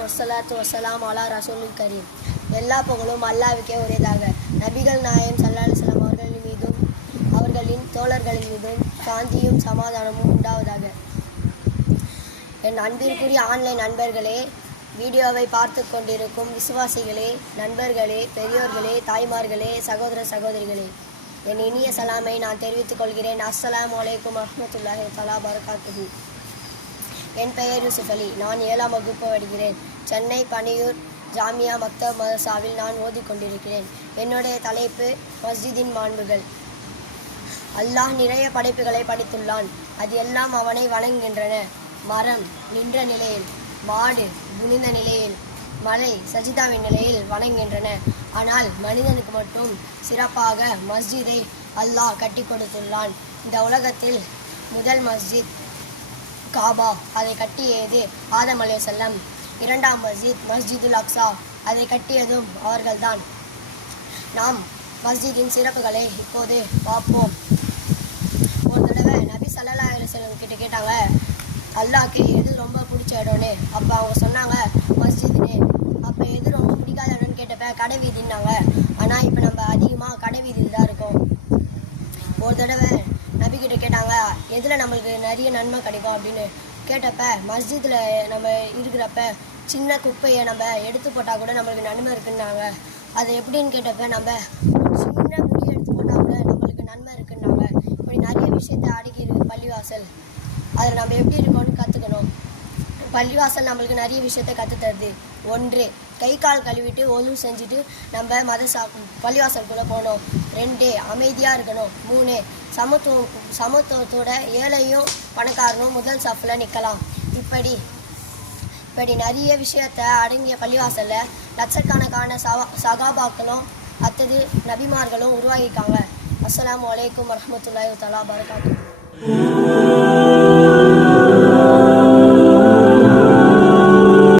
வசலாத்து வசலாம் அலா ரசூலுல் கரீம். எல்லா புகழும் அல்லாவுக்கே உரியதாக. நபிகள் நாயம் சல்லா அலுவலாம் அவர்களின் மீதும் அவர்களின் தோழர்களின் மீதும் சாந்தியும் சமாதானமும் உண்டாவதாக. என் அன்பிற்குரிய ஆன்லைன் நண்பர்களே வீடியோவை பார்த்து கொண்டிருக்கும் விசுவாசிகளே நண்பர்களே பெரியோர்களே தாய்மார்களே சகோதர சகோதரிகளே என் இனிய சலாமை நான் தெரிவித்துக் கொள்கிறேன். அஸ்ஸலாமு அலைக்கும் அஹமத்துல்லாஹி தலா பரகாத்துஹு. என் பெயர் யூசுப் அலி. நான் ஏழாம் வகுப்பு வருகிறேன் சென்னை பனியூர் ஜாமியா மக்தப் மதசாவில் நான் ஓதிக்கொண்டிருக்கிறேன் என்னுடைய தலைப்பு மஸ்ஜிதின் மாண்புகள். அல்லாஹ் நிறைய படைப்புகளை படைத்துள்ளான். அது எல்லாம் அவனை வணங்குகின்றன. மரம் நின்ற நிலையில் மாடு குனிந்த நிலையில் மலை சஜிதாவின் நிலையில் வணங்குகின்றன. ஆனால் மனிதனுக்கு மட்டும் சிறப்பாக மஸ்ஜிதை அல்லாஹ் கட்டி கொடுத்துள்ளான். இந்த உலகத்தில் முதல் மஸ்ஜித் காபா அதை கட்டியது ஆதம் அலைஹிஸ்ஸலாம் இரண்டாம் மஸ்ஜித் மஸ்ஜிதுல் அக்ஸா அதை கட்டியதும் அவர்கள்தான். நாம் மஸ்ஜிதின் சிறப்புகளை இப்போது பார்ப்போம். ஒரு தடவை நபி சல்லல்லா அலுவலம் கிட்ட கேட்டாங்க அல்லாக்கு எது ரொம்ப பிடிச்ச இடம்னு? அப்போ அவங்க சொன்னாங்க மஸ்ஜிதுன்னு அப்போ எது ரொம்ப பிடிக்காத இடம்னு? கேட்டப்ப கடை வீதின்னாங்க. ஆனால் இப்போ நம்ம அதிகமாக கடை வீதியில் தான் இருக்கோம் ஒரு தடவை நபிக்கிட்ட எதில் நம்மளுக்கு நிறைய நன்மை கிடைக்கும் அப்படின்னு கேட்டப்ப மஸ்ஜிதில் நம்ம இருக்கிறப்ப சின்ன குப்பையை நம்ம எடுத்து போட்டால் கூட நம்மளுக்கு நன்மை இருக்குன்னாங்க. அது எப்படின்னு கேட்டப்ப நம்ம சின்ன முடி எடுத்து போட்டால் கூட நம்மளுக்கு நன்மை இருக்குன்னாங்க. இப்படி நிறைய விஷயத்த அடக்கி இருக்குது பள்ளிவாசல். அதில் நம்ம எப்படி இருக்கோம்னு கற்றுக்கணும் பள்ளிவாசல் நம்மளுக்கு நிறைய விஷயத்த கற்றுத்தருது ஒன்று கை கால் கழுவிட்டு ஒழுங்கு செஞ்சுட்டு நம்ம மத சா பள்ளிவாசலுக்குள்ளே போகணும். ரெண்டு அமைதியாக இருக்கணும். மூணு சமத்துவம் சமத்துவத்தோட ஏழையும் பணக்காரனும் முதல் சஃப்பில் நிற்கலாம் இப்படி இப்படி நிறைய விஷயத்த அடங்கிய பள்ளிவாசலில் லட்சக்கணக்கான சவா சகாபாக்களும் அத்தது நபிமார்களும் உருவாகியிருக்காங்க. அஸ்லாம் அலைக்கும் வரஹ்மத்துல்லாஹி தலா பரகாத்து